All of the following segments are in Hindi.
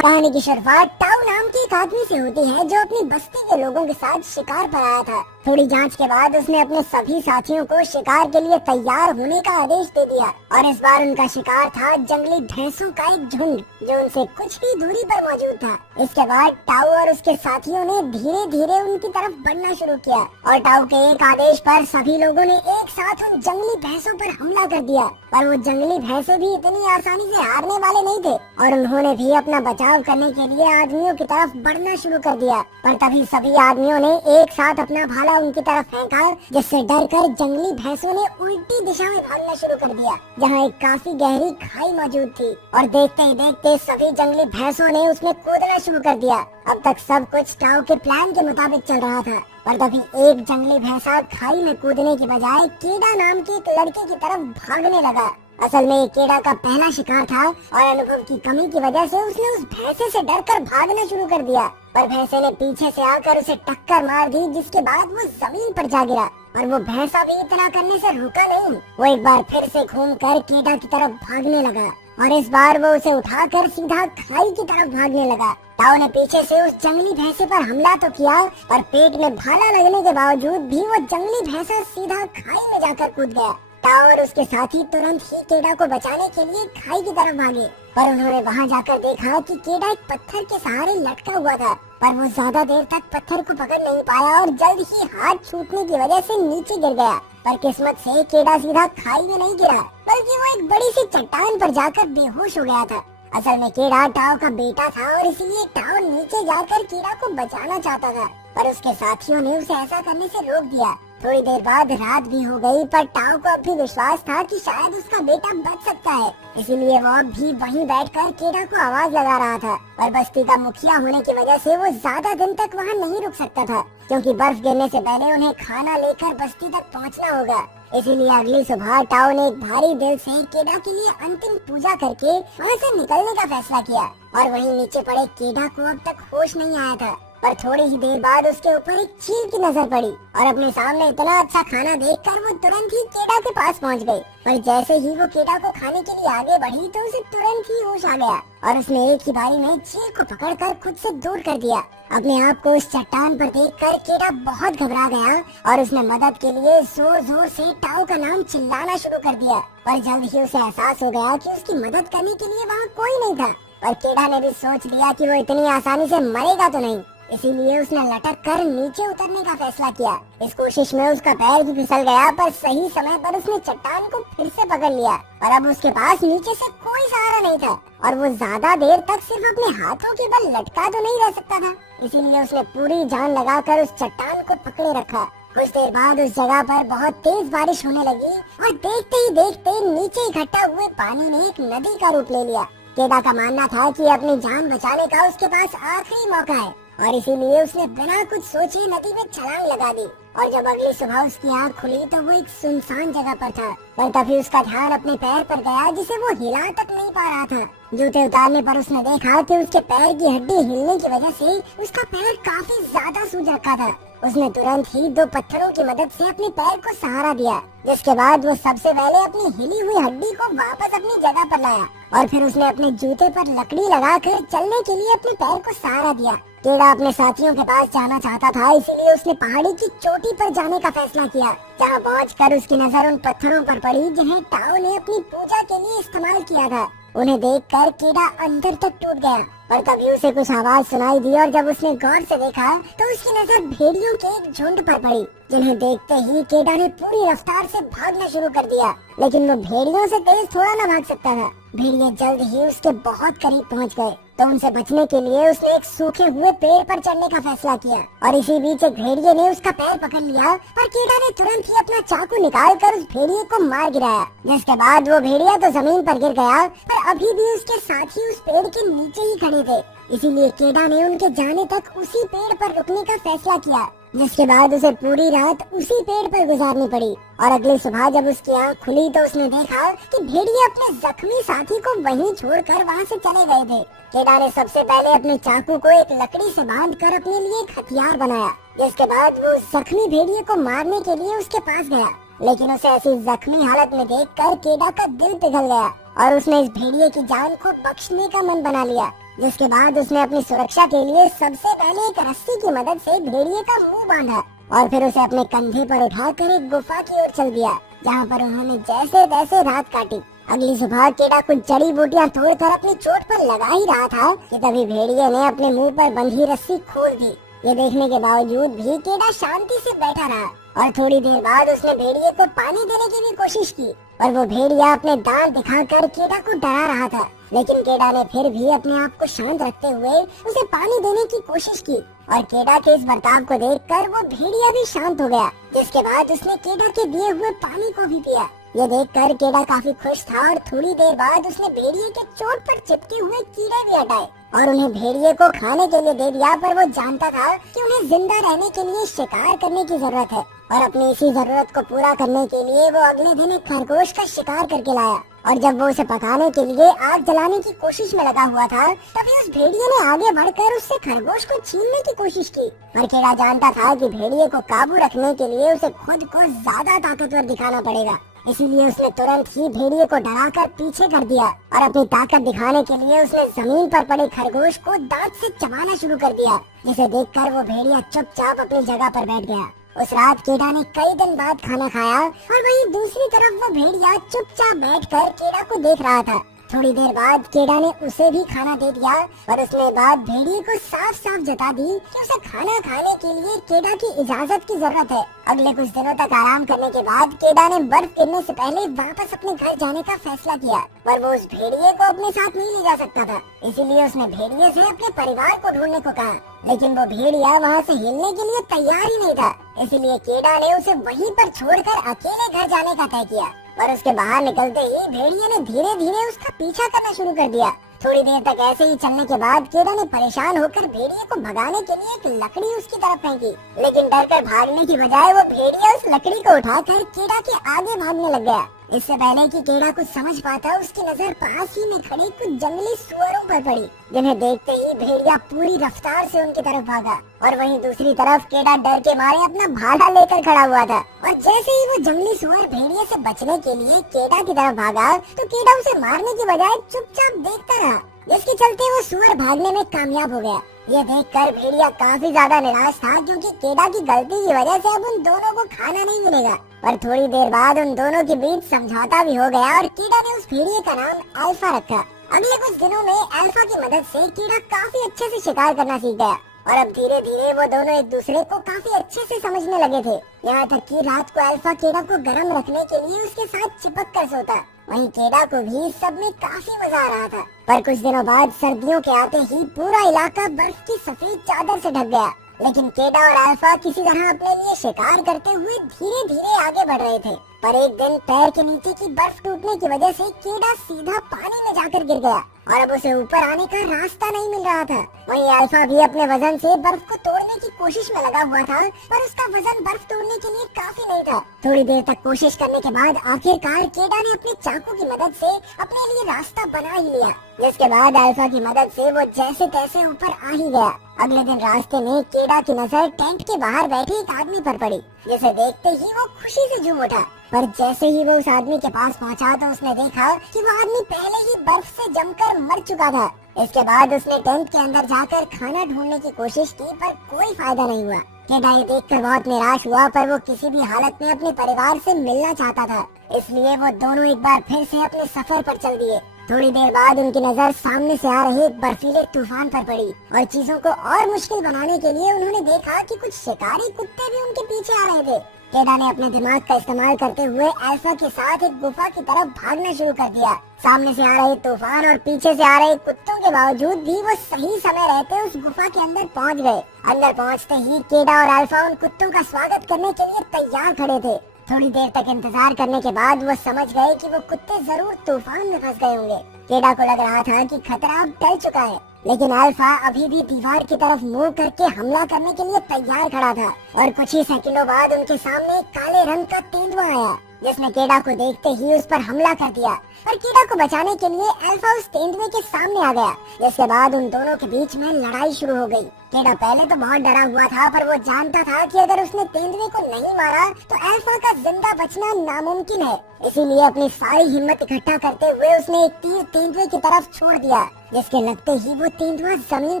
कहानी की शुरुआत टाउ नाम के एक आदमी से होती है जो अपनी बस्ती के लोगों के साथ शिकार पर आया था। थोड़ी जांच के बाद उसने अपने सभी साथियों को शिकार के लिए तैयार होने का आदेश दे दिया और इस बार उनका शिकार था जंगली भैंसों का एक झुंड जो उनसे कुछ ही दूरी पर मौजूद था। इसके बाद टाउ और उसके साथियों ने धीरे धीरे उनकी तरफ बढ़ना शुरू किया और टाउ के एक आदेश पर सभी लोगों ने एक साथ उन जंगली भैंसों पर हमला कर दिया। पर वो जंगली भैंसे भी इतनी आसानी से हारने वाले नहीं थे और उन्होंने भी अपना बचाव करने के लिए आदमियों की तरफ बढ़ना शुरू कर दिया। पर तभी सभी आदमियों ने एक साथ अपना भाला उनकी तरफ फेंका, जिससे डरकर जंगली भैंसों ने उल्टी दिशा में भागना शुरू कर दिया जहाँ एक काफी गहरी खाई मौजूद थी और देखते ही देखते सभी जंगली भैंसों ने उसमें कूदना शुरू कर दिया। अब तक सब कुछ टाउ के प्लान के मुताबिक चल रहा था, पर तभी एक जंगली भैंसा खाई में कूदने की बजाय कीड़ा नाम के एक लड़के की तरफ भागने लगा। असल में कीड़ा का पहला शिकार था और अनुभव की कमी की वजह से उसने उस भैंसे से डरकर भागना शुरू कर दिया। पर भैंसे ने पीछे से आकर उसे टक्कर मार दी, जिसके बाद वो जमीन पर जा गिरा। और वो भैंसा भी इतना करने से रुका नहीं, वो एक बार फिर से घूमकर कीड़ा की तरफ भागने लगा और इस बार वो उसे उठाकर सीधा खाई की तरफ भागने लगा। टाउ ने पीछे से उस जंगली भैंसे पर हमला तो किया, पर पेट में भाला लगने के बावजूद भी वो जंगली भैंसा सीधा खाई में जाकर कूद गया। टाउ और उसके साथी तुरंत ही कीड़ा को बचाने के लिए खाई की तरफ भागे, पर उन्होंने वहां जाकर देखा कि कीड़ा एक पत्थर के सहारे लटका हुआ था। पर वो ज्यादा देर तक पत्थर को पकड़ नहीं पाया और जल्द ही हाथ छूटने की वजह से नीचे गिर गया। पर किस्मत से कीड़ा सीधा खाई में नहीं गिरा, बल्कि वो एक बड़ी सी चट्टान पर जाकर बेहोश हो गया था। असल में कीड़ा टाउ का बेटा था और इसीलिए टाउ नीचे जाकर कीड़ा को बचाना चाहता था, पर उसके साथियों ने उसे ऐसा करने से रोक दिया। थोड़ी देर बाद रात भी हो गई, पर टाउ को अब भी विश्वास था कि शायद उसका बेटा बच सकता है, इसीलिए वो अब भी वहीं बैठकर कीड़ा को आवाज लगा रहा था। और बस्ती का मुखिया होने की वजह से वो ज्यादा दिन तक वहाँ नहीं रुक सकता था, क्योंकि बर्फ गिरने से पहले उन्हें खाना लेकर बस्ती तक पहुँचना होगा। इसीलिए अगली सुबह टाउ ने एक भारी दिल से कीड़ा के लिए अंतिम पूजा करके वहाँ से निकलने का फैसला किया। और वहीं नीचे पड़े कीड़ा को अब तक होश नहीं आया था, पर थोड़ी ही देर बाद उसके ऊपर एक चील की नजर पड़ी और अपने सामने इतना अच्छा खाना देखकर वो तुरंत ही कीड़ा के पास पहुंच गई। पर जैसे ही वो कीड़ा को खाने के लिए आगे बढ़ी तो उसे तुरंत ही होश आ गया और उसने एक ही बारी में चील को पकड़कर खुद से दूर कर दिया। अपने आप को उस चट्टान पर देखकर कीड़ा बहुत घबरा गया और उसने मदद के लिए जोर जोर से टाउ का नाम चिल्लाना शुरू कर दिया। पर जल्द ही उसे एहसास हो गया कि उसकी मदद करने के लिए वहाँ कोई नहीं था। और कीड़ा ने भी सोच लिया कि वो इतनी आसानी से मरेगा तो नहीं, इसीलिए उसने लटक कर नीचे उतरने का फैसला किया। इस कोशिश में उसका पैर भी फिसल गया, पर सही समय पर उसने चट्टान को फिर से पकड़ लिया और अब उसके पास नीचे से कोई सहारा नहीं था और वो ज्यादा देर तक सिर्फ अपने हाथों के बल लटका तो नहीं रह सकता था, इसीलिए उसने पूरी जान लगाकर उस चट्टान को पकड़े रखा। कुछ देर बाद उस जगह पर बहुत तेज बारिश होने लगी और देखते ही देखते नीचे इकट्ठा हुए पानी ने एक नदी का रूप ले लिया। कीड़ा का मानना था कि अपनी जान बचाने का उसके पास आखिरी मौका है और इसीलिए उसने बिना कुछ सोचे नदी में छलांग लगा दी। और जब अगली सुबह उसकी आँख खुली तो वो एक सुनसान जगह पर था, पर तभी उसका ध्यान अपने पैर पर गया जिसे वो हिला तक नहीं पा रहा था। जूते उतारने पर उसने देखा कि उसके पैर की हड्डी हिलने की वजह से उसका पैर काफी ज्यादा सूज रखा था। उसने तुरंत ही दो पत्थरों की मदद से अपने पैर को सहारा दिया, जिसके बाद वो सबसे पहले अपनी हिली हुई हड्डी को वापस अपनी जगह पर लाया और फिर उसने अपने जूते पर लकड़ी लगाकर चलने के लिए अपने पैर को सहारा दिया। कीड़ा अपने साथियों के पास जाना चाहता था, इसीलिए उसने पहाड़ी की चोटी पर जाने का फैसला किया, जहाँ पहुंचकर उसकी नजर उन पत्थरों पर पड़ी जिन्हें टाउ ने अपनी पूजा के लिए इस्तेमाल किया था। उन्हें देखकर कीड़ा अंदर तक टूट गया, पर तभी उसे कुछ आवाज सुनाई दी और जब उसने गौर से देखा तो उसकी नजर भेड़ियों के एक झुंड पर पड़ी, जिन्हें देखते ही कीड़ा ने पूरी रफ्तार से भागना शुरू कर दिया। लेकिन वो भेड़ियों से तेज थोड़ा न भाग सकता था। भेड़िए जल्द ही उसके बहुत करीब पहुंच गए, तो उनसे बचने के लिए उसने एक सूखे हुए पेड़ पर चढ़ने का फैसला किया और इसी बीच एक भेड़िए ने उसका पैर पकड़ लिया, पर कीड़ा ने तुरंत ही अपना चाकू निकालकर उस भेड़िए को मार गिराया, जिसके बाद वो भेड़िया तो जमीन पर गिर गया, पर अभी भी उसके साथी उस पेड़ के नीचे ही खड़े थे। इसीलिए कीड़ा ने उनके जाने तक उसी पेड़ पर रुकने का फैसला किया, जिसके बाद उसे पूरी रात उसी पेड़ पर गुजारनी पड़ी। और अगली सुबह जब उसकी आँख खुली तो उसने देखा कि भेड़िए अपने जख्मी साथी को वहीं छोड़कर वहाँ से चले गए थे। कीड़ा ने सबसे पहले अपने चाकू को एक लकड़ी से बांधकर अपने लिए एक हथियार बनाया, जिसके बाद वो जख्मी भेड़िए को मारने के लिए उसके पास गया। लेकिन उसे ऐसी जख्मी हालत में देखकर कीड़ा का दिल पिघल गया और उसने इस भेड़िए की जान को बख्शने का मन बना लिया, जिसके बाद उसने अपनी सुरक्षा के लिए सबसे पहले एक रस्सी की मदद से भेड़िए का मुंह बांधा और फिर उसे अपने कंधे पर उठाकर एक गुफा की ओर चल दिया, जहाँ पर उन्होंने जैसे तैसे रात काटी। अगली सुबह केडा कुछ जड़ी बूटियां तोड़कर अपनी चोट पर लगा ही रहा था कि तभी भेड़िए ने अपने मुंह पर बंधी रस्सी खोल दी। ये देखने के बावजूद भी केडा शांति से बैठा रहा और थोड़ी देर बाद उसने भेड़िए को पानी देने की भी कोशिश की और वो भेड़िया अपने दांत दिखाकर केडा को डरा रहा था, लेकिन केडा ने फिर भी अपने आप को शांत रखते हुए उसे पानी देने की कोशिश की और केडा के इस बर्ताव को देखकर वो भेड़िया भी शांत हो गया, जिसके बाद उसने केडा के दिए हुए पानी को भी पिया। ये देखकर केडा काफी खुश था और थोड़ी देर बाद उसने भेड़िए के चोट पर चिपके हुए कीड़े भी हटाए और उन्हें भेड़िए को खाने के लिए दे दिया, पर वो जानता था कि उन्हें जिंदा रहने के लिए शिकार करने की जरूरत है और अपनी इसी जरूरत को पूरा करने के लिए वो अगले दिन एक खरगोश का शिकार करके लाया। और जब वो उसे पकाने के लिए आग जलाने की कोशिश में लगा हुआ था, तभी उस भेड़िए ने आगे बढ़कर उससे खरगोश को छीनने की कोशिश की। पर केडा जानता था कि भेड़िए को काबू रखने के लिए उसे खुद को ज्यादा ताकतवर दिखाना पड़ेगा, इसीलिए उसने तुरंत ही भेड़िए को डराकर पीछे कर दिया और अपनी ताकत दिखाने के लिए उसने जमीन पर पड़े खरगोश को दांत से चबाना शुरू कर दिया, जिसे देखकर वो भेड़िया चुपचाप अपनी जगह पर बैठ गया। उस रात केडा ने कई दिन बाद खाना खाया और वहीं दूसरी तरफ वो भेड़िया चुपचाप बैठकर केडा को देख रहा था। थोड़ी देर बाद केडा ने उसे भी खाना दे दिया और उसने बाद भेड़िए को साफ साफ जता दी कि उसे खाना खाने के लिए केडा की इजाजत की जरूरत है। अगले कुछ दिनों तक आराम करने के बाद केडा ने बर्फ गिरने से पहले वापस अपने घर जाने का फैसला किया, पर वो उस भेड़िए को अपने साथ नहीं ले जा सकता था, इसीलिए उसने भेड़िए से अपने परिवार को ढूंढने को कहा, लेकिन वो भेड़िया वहाँ से हिलने के लिए तैयार ही नहीं था। इसीलिए केडा ने उसे वहीं पर छोड़कर अकेले घर जाने का तय किया और उसके बाहर निकलते ही भेड़िए ने धीरे धीरे उसका पीछा करना शुरू कर दिया। थोड़ी देर तक ऐसे ही चलने के बाद केडा ने परेशान होकर भेड़िए को भगाने के लिए एक लकड़ी उसकी तरफ फेंकी, लेकिन डरकर भागने की बजाय वो भेड़िया उस लकड़ी को उठाकर केडा के आगे भागने लग गया। इससे पहले कि केडा कुछ समझ पाता, उसकी नजर पास ही में खड़े कुछ जंगली सुअरों पर पड़ी, जिन्हें देखते ही भेड़िया पूरी रफ्तार से उनकी तरफ भागा और वहीं दूसरी तरफ केडा डर के मारे अपना भाला लेकर खड़ा हुआ था। और जैसे ही वो जंगली सुअर भेड़िए से बचने के लिए केडा की तरफ भागा, तो केडा उसे मारने की बजाय चुपचाप देखता रहा, जिसके चलते वो सुअर भागने में कामयाब हो गया। ये देखकर भेड़िया काफी ज्यादा निराश था, क्योंकि केडा की गलती की वजह से अब उन दोनों को खाना नहीं मिलेगा। और थोड़ी देर बाद उन दोनों के बीच समझौता भी हो गया और केडा ने उस भेड़िए का नाम अल्फा रखा। अगले कुछ दिनों में अल्फा की मदद से केडा काफी अच्छे से शिकार करना सीख गया और अब धीरे धीरे वो दोनों एक दूसरे को काफी अच्छे से समझने लगे थे। यहाँ तक कि रात को अल्फा केडा को गर्म रखने के लिए उसके साथ चिपक कर सोता। वहीं केडा को भी सब में काफी मजा आ रहा था। पर कुछ दिनों बाद सर्दियों के आते ही पूरा इलाका बर्फ की सफेद चादर से ढक गया, लेकिन केडा और अल्फा किसी तरह अपने लिए शिकार करते हुए धीरे धीरे आगे बढ़ रहे थे। पर एक दिन पैर के नीचे की बर्फ टूटने की वजह से केडा सीधा पानी में जाकर गिर गया और अब उसे ऊपर आने का रास्ता नहीं मिल रहा था। वहीं अल्फा भी अपने वजन से बर्फ को तोड़ने की कोशिश में लगा हुआ था, पर उसका वजन बर्फ तोड़ने के लिए काफी नहीं था। थोड़ी देर तक कोशिश करने के बाद आखिरकार केडा ने अपने चाकू की मदद से अपने लिए रास्ता बना ही लिया, जिसके बाद अल्फा की मदद से वो जैसे तैसे ऊपर आ ही गया। अगले दिन रास्ते में केडा की नजर टेंट के बाहर बैठे एक आदमी पर पड़ी, जिसे देखते ही वो खुशी से झूम उठा। पर जैसे ही वो उस आदमी के पास पहुंचा तो उसने देखा कि वो आदमी पहले ही बर्फ से जमकर मर चुका था। इसके बाद उसने टेंट के अंदर जाकर खाना ढूंढने की कोशिश की, पर कोई फायदा नहीं हुआ। केडा ये देखकर बहुत निराश हुआ, पर वो किसी भी हालत में अपने परिवार से मिलना चाहता था, इसलिए वो दोनों एक बार फिर से अपने सफर पर चल दिए। थोड़ी देर बाद उनकी नजर सामने से आ रहे एक बर्फीले तूफान पर पड़ी और चीजों को और मुश्किल बनाने के लिए उन्होंने देखा कि कुछ शिकारी कुत्ते भी उनके पीछे आ रहे थे। केडा ने अपने दिमाग का इस्तेमाल करते हुए अल्फा के साथ एक गुफा की तरफ भागना शुरू कर दिया। सामने से आ रहे तूफान और पीछे से आ रहे कुत्तों के बावजूद भी वो सही समय रहते उस गुफा के अंदर पहुंच गए। अंदर पहुंचते ही केडा और अल्फा उन कुत्तों का स्वागत करने के लिए तैयार खड़े थे। थोड़ी देर तक इंतजार करने के बाद वो समझ गए कि वो कुत्ते जरूर तूफान में फंस गए होंगे। केडा को लग रहा था कि खतरा अब टल चुका है, लेकिन अल्फा अभी भी दीवार की तरफ मुंह करके हमला करने के लिए तैयार खड़ा था और कुछ ही सेकंडों बाद उनके सामने एक काले रंग का तेंदुआ आया जिसने केडा को देखते ही उस पर हमला कर दिया। पर केडा को बचाने के लिए अल्फा उस तेंदुए के सामने आ गया, जिसके बाद उन दोनों के बीच में लड़ाई शुरू हो गई। केडा पहले तो बहुत डरा हुआ था, पर वो जानता था कि अगर उसने तेंदुए को नहीं मारा तो अल्फा का जिंदा बचना नामुमकिन है। इसीलिए अपनी सारी हिम्मत इकट्ठा करते हुए उसने एक तीर तेंदुए की तरफ छोड़ दिया, जिसके लगते ही वो तेंदुआ जमीन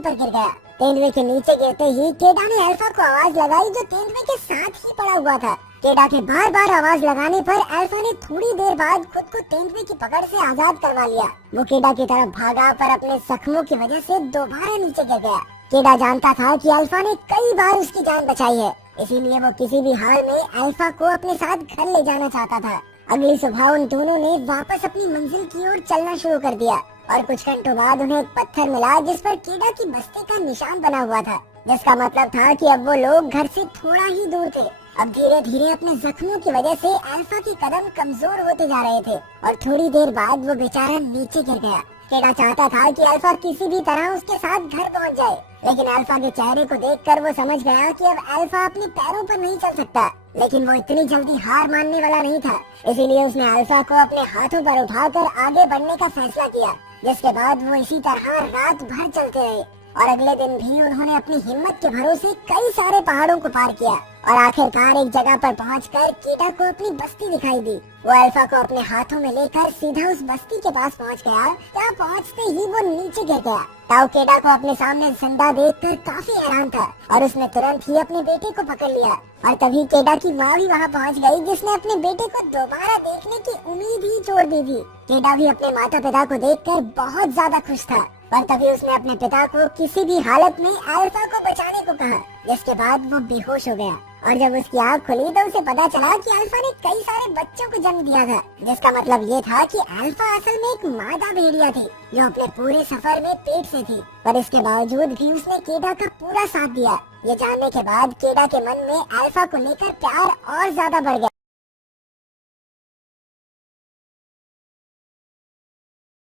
पर गिर गया। तेंदुए के नीचे गिरते ही केडा ने अल्फा को आवाज लगाई, जो तेंदुए के साथ ही पड़ा हुआ था। केडा के बार बार आवाज लगाने पर अल्फा ने थोड़ी देर बाद खुद को तेंदुए की पकड़ से आजाद करवा लिया। वो केडा की तरफ भागा, पर अपने जख्मों की वजह से दोबारा नीचे गिर गया। केडा जानता था कि अल्फा ने कई बार उसकी जान बचाई है, इसीलिए वो किसी भी हाल में अल्फा को अपने साथ घर ले जाना चाहता था। अगली सुबह उन दोनों ने वापस अपनी मंजिल की ओर चलना शुरू कर दिया और कुछ घंटों बाद उन्हें एक पत्थर मिला, जिस पर केडा की बस्ती का निशान बना हुआ था, जिसका मतलब था कि अब वो लोग घर से थोड़ा ही दूर थे। अब धीरे धीरे अपने जख्मों की वजह से अल्फा के कदम कमजोर होते जा रहे थे और थोड़ी देर बाद वो बेचारा नीचे गिर गया। केडा चाहता था कि अल्फा किसी भी तरह उसके साथ घर पहुंच जाए, लेकिन अल्फा के चेहरे को देखकर वो समझ गया कि अब अल्फा अपने पैरों पर नहीं चल सकता। लेकिन वो इतनी जल्दी हार मानने वाला नहीं था, इसीलिए उसने अल्फा को अपने हाथों पर उठाकर आगे बढ़ने का फैसला किया, जिसके बाद वो इसी तरह रात भर चलते रहे और अगले दिन भी उन्होंने अपनी हिम्मत के भरोसे कई सारे पहाड़ों को पार किया और आखिरकार एक जगह पर पहुंचकर केडा को अपनी बस्ती दिखाई दी। वो अल्फा को अपने हाथों में लेकर सीधा उस बस्ती के पास पहुंच गया। जहाँ पहुंचते ही वो नीचे गिर गया। ताऊ केडा को अपने सामने जिंदा देखकर काफी हैरान था और उसने तुरंत ही अपने बेटे को पकड़ लिया और तभी केडा की माँ भी वहाँ पहुँच गई, जिसने अपने बेटे को दोबारा देखने की उम्मीद ही छोड़ दी थी। केडा भी अपने माता पिता को देखकर बहुत ज्यादा खुश था, पर तभी उसने अपने पिता को किसी भी हालत में अल्फा को बचाने को कहा, जिसके बाद वो बेहोश हो गया और जब उसकी आँख खुली तो उसे पता चला कि अल्फा ने कई सारे बच्चों को जन्म दिया था, जिसका मतलब ये था कि अल्फा असल में एक मादा भेड़िया थी जो अपने पूरे सफर में पेट से थी। पर इसके बावजूद भी उसने केडा का पूरा साथ दिया। ये जानने के बाद केडा के मन में अल्फा को लेकर प्यार और ज्यादा बढ़ गया